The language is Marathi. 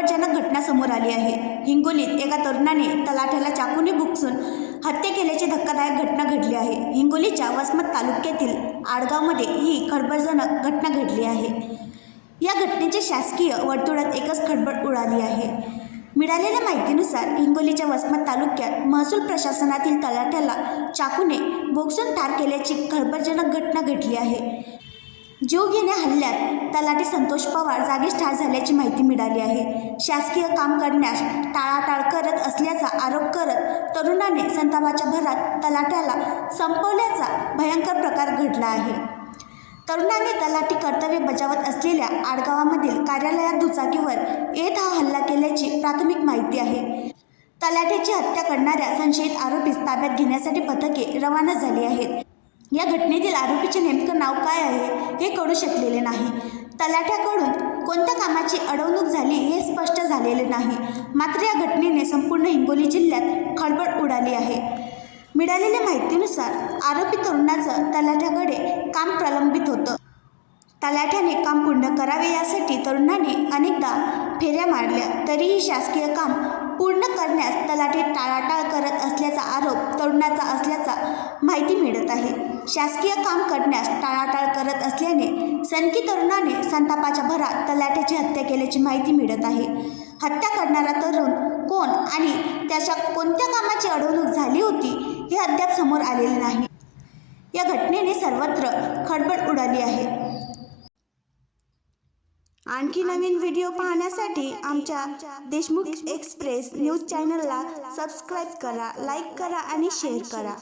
खळबळजनक घटना समोर आली आहे। हिंगोलीत एका तरुणाने तलाठ्याला चाकूने भुकसून हत्या केल्याची धक्कादायक घटना घडली आहे। हिंगोलीच्या वसमत तालुक्यातील आडगावमध्ये ही खळबळजनक घटना घडली आहे। या घटनेची शासकीय वर्तुळात एकच खळबळ उडाली आहे। मिळालेल्या माहितीनुसार हिंगोलीच्या वसमत तालुक्यात महसूल प्रशासनातील तलाठ्याला चाकूने भोगसून ठार केल्याची खळबळजनक घटना घडली आहे। जीवघेण्या हल्ल्यात तलाठी संतोष पवार जागीच ठार झाल्याची माहिती मिळाली आहे। शासकीय काम करण्यास टाळाटाळ करत असल्याचा आरोप करत तरुणाने संतापाच्या भरात तलाठ्याला संपवल्याचा भयंकर प्रकार घडला आहे। तरुणाने तलाठी कर्तव्य बजावत असलेल्या आडगावामधील कार्यालयात दुचाकीवर येत हा हल्ला केल्याची प्राथमिक माहिती आहे। तलाठ्याची हत्या करणाऱ्या संशयित आरोपीस ताब्यात घेण्यासाठी पथके रवाना झाली आहेत। या घटनेतील आरोपीचे नेमकं नाव काय आहे हे कळू शकलेले नाही। तलाठ्याकडून कोणत्या कामाची अडवणूक झाली हे स्पष्ट झालेले नाही। मात्र या घटनेने संपूर्ण हिंगोली जिल्ह्यात खळबळ उडाली आहे। मिळालेल्या माहितीनुसार आरोपी तरुणाचं तलाठ्याकडे काम प्रलंबित होतं। तलाठ्याने काम पूर्ण करावे यासाठी तरुणाने अनेकदा फेऱ्या मारल्या, तरीही शासकीय काम पूर्ण करण्यास तलाठी टाळाटाळ करत असल्याचा आरोप तरुणाचा असल्याचा माहिती मिळत आहे। शासकीय काम करण्यास टाळाटाळ करत असल्याने सनकी तरुणाने संतापाच्या भरात तलाठ्याची हत्या केल्याची माहिती मिळत आहे। हत्या करणारा तरुण कोण आणि त्याच्या कोणत्या कामाची अडवणूक झाली होती हे अद्याप समोर आलेले नाही। या घटनेने सर्वत्र खळबळ उडाली आहे। आणखी नवीन व्हिडिओ पाहण्यासाठी आमच्या देशमुख एक्सप्रेस न्यूज चॅनलला सबस्क्राईब करा, लाईक करा आणि शेअर करा।